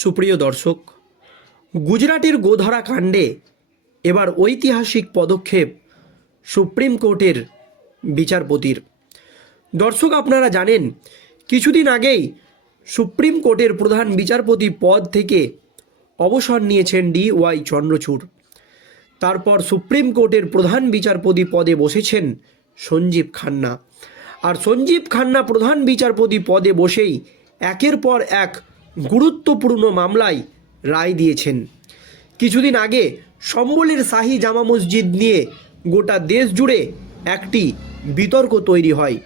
সুপ্রিয় দর্শক, গুজরাটের গোধরা কাণ্ডে এবার ঐতিহাসিক পদক্ষেপ সুপ্রিম কোর্টের বিচারপতির। দর্শক, আপনারা জানেন, কিছুদিন আগেই সুপ্রিম কোর্টের প্রধান বিচারপতি পদ থেকে অবসর নিয়েছেন ডি ওয়াই চন্দ্রচূড়। তারপর সুপ্রিম কোর্টের প্রধান বিচারপতি পদে বসেছেন সঞ্জীব খান্না। আর সঞ্জীব খান্না প্রধান বিচারপতি পদে বসেই একের পর এক গুরুত্বপূর্ণ মামলায় রায় দিয়েছেন। কিছুদিন আগে সম্বলের শাহী জামা মসজিদ নিয়ে গোটা দেশ জুড়ে একটি বিতর্ক তৈরি হয়।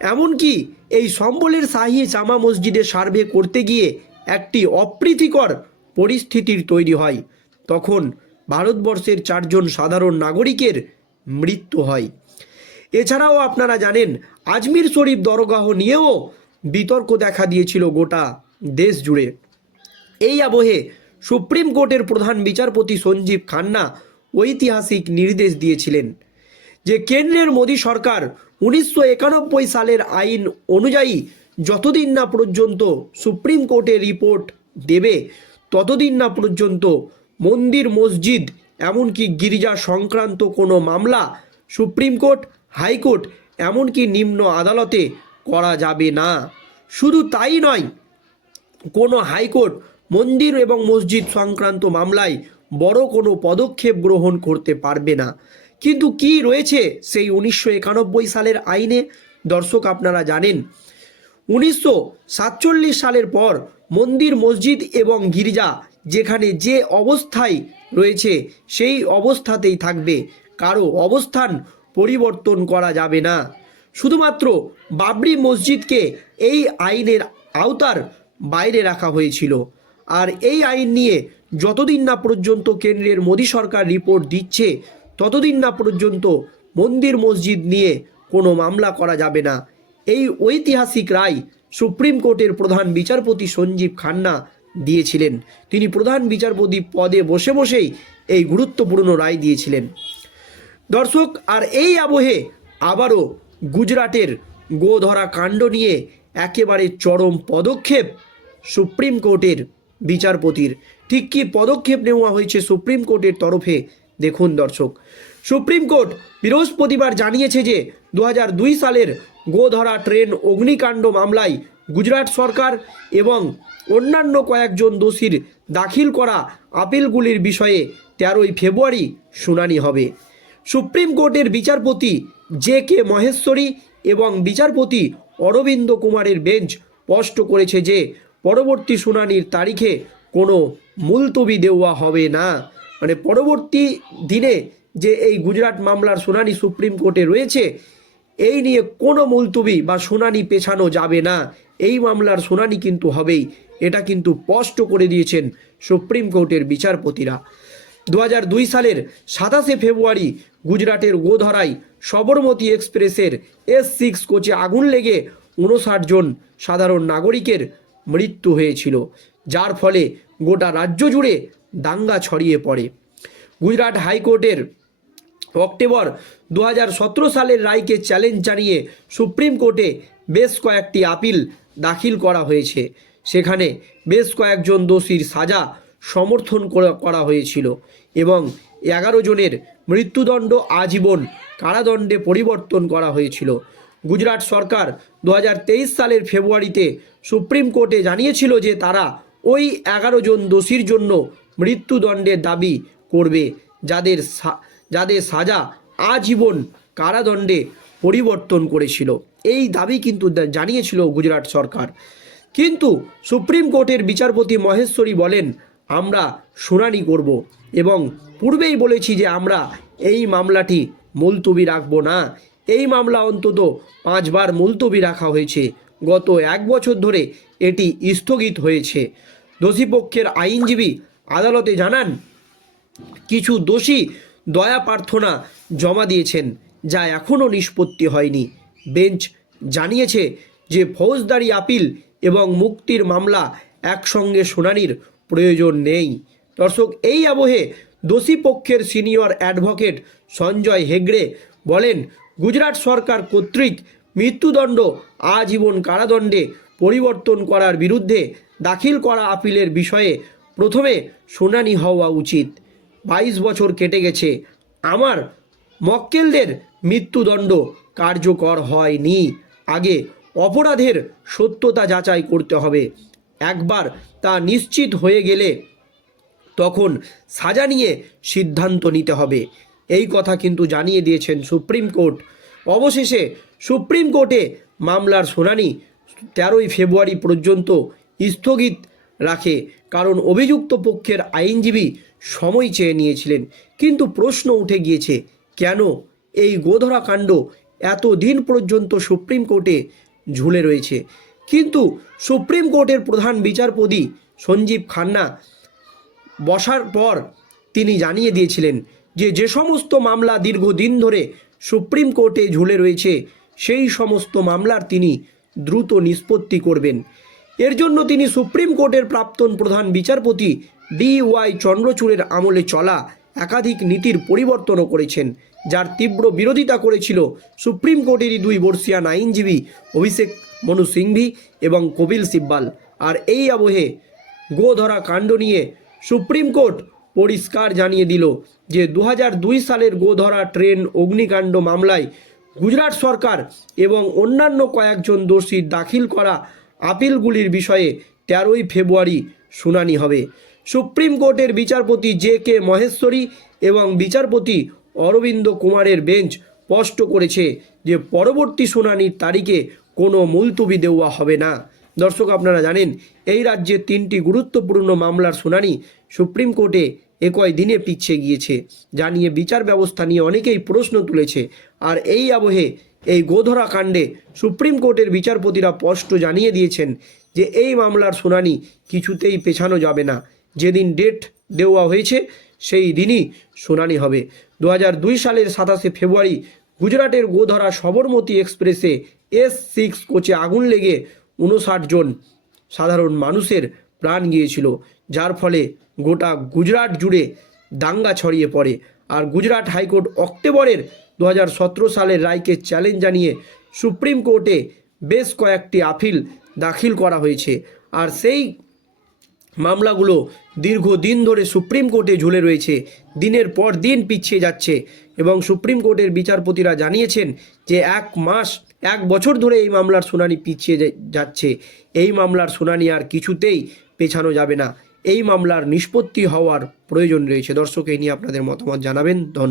এমনকি এই সম্বলের শাহী জামা মসজিদে সার্ভে করতে গিয়ে একটি অপ্রীতিকর পরিস্থিতির তৈরি হয়। তখন ভারতবর্ষের চারজন সাধারণ নাগরিকের মৃত্যু হয়। এছাড়াও আপনারা জানেন, আজমির শরীফ দরগাহ নিয়েও বিতর্ক দেখা দিয়েছিল গোটা দেশ জুড়ে এই আবহে সুপ্রিম কোর্টের প্রধান বিচারপতি সঞ্জীব খান্না ঐতিহাসিক নির্দেশ দিয়েছিলেন যে কেন্দ্রের মোদী সরকার উনিশশো একানব্বই সালের আইন অনুযায়ী যতদিন না পর্যন্ত সুপ্রিম কোর্টে রিপোর্ট দেবে, ততদিন না পর্যন্ত মন্দির, মসজিদ, এমনকি গির্জা সংক্রান্ত কোনো মামলা সুপ্রিম কোর্ট, হাইকোর্ট, এমনকি নিম্ন আদালতে করা যাবে না। শুধু তাই নয় কোনো হাইকোর্ট, মন্দির এবং মসজিদ সংক্রান্ত মামলায় বড় কোনো পদক্ষেপ গ্রহণ করতে পারবে না। কিন্তু কি রয়েছে সেই উনিশশো একানব্বই সালের আইনে? দর্শক, আপনারা জানেন, উনিশশো সাতচল্লিশ সালের পর মন্দির, মসজিদ এবং গির্জা যেখানে যে অবস্থায় রয়েছে সেই অবস্থাতেই থাকবে। কারও অবস্থান পরিবর্তন করা যাবে না। শুধুমাত্র বাবরি মসজিদকে এই আইনের আওতার বাইরে রাখা হয়েছিল। আর এই আইন নিয়ে যতদিন না পর্যন্ত কেন্দ্রের মোদী সরকার রিপোর্ট দিচ্ছে, ততদিন না পর্যন্ত মন্দির মসজিদ নিয়ে কোনো মামলা করা যাবে না। এই ঐতিহাসিক রায় সুপ্রিম কোর্টের প্রধান বিচারপতি সঞ্জীব খান্না দিয়েছিলেন। তিনি প্রধান বিচারপতি পদে বসে বসেই এই গুরুত্বপূর্ণ রায় দিয়েছিলেন। দর্শক, আর এই আবহে আবারও গুজরাটের গোধরা কাণ্ড নিয়ে একেবারে চরম পদক্ষেপ সুপ্রিম কোর্টের বিচারপতির। ঠিক কী পদক্ষেপ নেওয়া হয়েছে সুপ্রিম কোর্টের তরফে? দেখুন দর্শক। সুপ্রিম কোর্ট বৃহস্পতিবার জানিয়েছে যে দু হাজার দুই সালের গোধরা ট্রেন অগ্নিকাণ্ড মামলায় গুজরাট সরকার এবং অন্যান্য কয়েকজন দোষীর দাখিল করা আপিলগুলির বিষয়ে তেরোই ফেব্রুয়ারি শুনানি হবে। সুপ্রিম কোর্টের বিচারপতি জে কে মহেশ্বরী এবং বিচারপতি অরবিন্দ কুমারের বেঞ্চ স্পষ্ট করেছে যে পরবর্তী শুনানির তারিখে কোনো মুলতবি দেওয়া হবে না। মানে পরবর্তী দিনে যে এই গুজরাট মামলার শুনানি সুপ্রিম কোর্টে রয়েছে, এই নিয়ে কোনো মুলতবি বা শুনানি পেছানো যাবে না। এই মামলার শুনানি কিন্তু হবেই। এটা কিন্তু স্পষ্ট করে দিয়েছেন সুপ্রিম কোর্টের বিচারপতিরা। দু সালের সাতাশে ফেব্রুয়ারি গুজরাটের গোধরায় সবরমতী এক্সপ্রেসের এস সিক্স কোচে আগুন লেগে উনষাট জন সাধারণ নাগরিকের মৃত্যু হয়েছিল, যার ফলে গোটা রাজ্য জুড়ে দাঙ্গা ছড়িয়ে পড়ে। গুজরাট হাইকোর্টের অক্টোবর দু হাজার সতেরো সালের রায়কে চ্যালেঞ্জ জানিয়ে সুপ্রিম কোর্টে বেশ কয়েকটি আপিল দাখিল করা হয়েছে। সেখানে বেশ কয়েকজন দোষীর সাজা সমর্থন করা- হয়েছিল এবং এগারো জনের মৃত্যুদণ্ড আজীবন কারাদণ্ডে পরিবর্তন করা হয়েছিল। গুজরাট সরকার দু হাজার তেইশ সালের ফেব্রুয়ারিতে সুপ্রিম কোর্টে জানিয়েছিল যে তারা ওই এগারো জন দোষীর জন্য মৃত্যুদণ্ডের দাবি করবে, যাদের যাদের সাজা আজীবন কারাদণ্ডে পরিবর্তন করেছিল। এই দাবি কিন্তু জানিয়েছিল গুজরাট সরকার। কিন্তু সুপ্রিম কোর্টের বিচারপতি মহেশ্বরী বলেন আমরা শুনানি করব এবং পূর্বেই বলেছি যে আমরা এই মামলাটি মুলতবি রাখব না। এই মামলা অন্তত পাঁচবার মুলতবি রাখা হয়েছে। গত এক বছর ধরে এটি স্থগিত হয়েছে। দোষী পক্ষের আইনজীবী আদালতে জানান, কিছু দোষী দয়া প্রার্থনা জমা দিয়েছেন, যা এখনও নিষ্পত্তি হয়নি। বেঞ্চ জানিয়েছে যে ফৌজদারি আপিল এবং মুক্তির মামলা একসঙ্গে শুনানির প্রয়োজন নেই। দর্শক, এই আবহে দোষী পক্ষের সিনিয়র অ্যাডভোকেট সঞ্জয় হেগড়ে বলেন, গুজরাট সরকার কর্তৃক মৃত্যুদণ্ড, আজীবন কারাদণ্ডে পরিবর্তন করার বিরুদ্ধে দাখিল করা আপিলের বিষয়ে প্রথমে শুনানি হওয়া উচিত। বাইশ বছর কেটে গেছে। আমার মক্কেলদের মৃত্যুদণ্ড কার্যকর হয়নি। আগে অপরাধের সত্যতা যাচাই করতে হবে। একবার তা নিশ্চিত হয়ে গেলে তখন সাজা নিয়ে সিদ্ধান্ত নিতে হবে। এই কথা কিন্তু জানিয়ে দিয়েছেন সুপ্রিম কোর্ট। অবশেষে সুপ্রিম কোর্টে মামলার শুনানি তেরোই ফেব্রুয়ারি পর্যন্ত স্থগিত রাখে, কারণ অভিযুক্ত পক্ষের আইনজীবী সময় চেয়ে নিয়েছিলেন। কিন্তু প্রশ্ন উঠে গিয়েছে, কেন এই গোধরা কাণ্ড এত দিন পর্যন্ত সুপ্রিম কোর্টে ঝুলে রয়েছে? কিন্তু সুপ্রিম কোর্টের প্রধান বিচারপতি সঞ্জীব খান্না বসার পর তিনি জানিয়ে দিয়েছিলেন যে যে সমস্ত মামলা দীর্ঘদিন ধরে সুপ্রিম কোর্টে ঝুলে রয়েছে, সেই সমস্ত মামলার তিনি দ্রুত নিষ্পত্তি করবেন। এর জন্য তিনি সুপ্রিম কোর্টের প্রাক্তন প্রধান বিচারপতি ডি ওয়াই চন্দ্রচূড়ের আমলে চলা একাধিক নীতির পরিবর্তনও করেছেন, যার তীব্র বিরোধিতা করেছিল সুপ্রিম কোর্টেরই দুই বর্ষিয়ান আইনজীবী অভিষেক মনু সিংভি এবং কপিল সিব্বাল। আর এই আবহে গোধরা কাণ্ড নিয়ে সুপ্রিম কোর্ট পরিষ্কার জানিয়ে দিল যে দু সালের গোধরা ট্রেন অগ্নিকাণ্ড মামলায় গুজরাট সরকার এবং অন্যান্য কয়েকজন দোষীর দাখিল করা আপিলগুলির বিষয়ে তেরোই ফেব্রুয়ারি শুনানি হবে। সুপ্রিম কোর্টের বিচারপতি জে কে মহেশ্বরী এবং বিচারপতি অরবিন্দ কুমারের বেঞ্চ স্পষ্ট করেছে যে পরবর্তী শুনানির তারিখে কোনো মুলতুবি দেওয়া হবে না। দর্শক, আপনারা জানেন, এই রাজ্যে তিনটি গুরুত্বপূর্ণ মামলার শুনানি সুপ্রিম কোর্টে একই দিনে পিছিয়ে গিয়েছে, যা নিয়ে বিচার ব্যবস্থা নিয়ে অনেকেই প্রশ্ন তুলেছে। আর এই আবহে এই গোধরা কাণ্ডে সুপ্রিম কোর্টের বিচারপতিরা স্পষ্ট জানিয়ে দিয়েছেন যে এই মামলার শুনানি কিছুতেই পেছানো যাবে না। যেদিন ডেট দেওয়া হয়েছে, সেই দিনই শুনানি হবে। দু সালের সাতাশে ফেব্রুয়ারি গুজরাটের গোধরা সবরমতী এক্সপ্রেসে এস সিক্স কোচে আগুন লেগে উনষাট জন সাধারণ মানুষের প্রাণ গিয়েছিল, যার ফলে গোটা গুজরাট জুড়ে দাঙ্গা ছড়িয়ে পড়ে। আর গুজরাট হাইকোর্ট অক্টোবরের দু হাজার সতেরো সালের রায়কে চ্যালেঞ্জ জানিয়ে সুপ্রিম কোর্টে বেশ কয়েকটি আপিল দাখিল করা হয়েছে। আর সেই মামলাগুলো দীর্ঘদিন ধরে সুপ্রিম কোর্টে ঝুলে রয়েছে। দিনের পর দিন পিছিয়ে যাচ্ছে এবং সুপ্রিম কোর্টের বিচারপতিরা জানিয়েছেন যে এক মাস, এক বছর ধরে এই মামলার শুনানি পিছিয়ে যাচ্ছে। এই মামলার শুনানি আর কিছুতেই পেছানো যাবে না। এই মামলার নিষ্পত্তি হওয়ার প্রয়োজন রয়েছে। দর্শক, এই নিয়ে আপনাদের মতামত জানাবেন। ধন্যবাদ।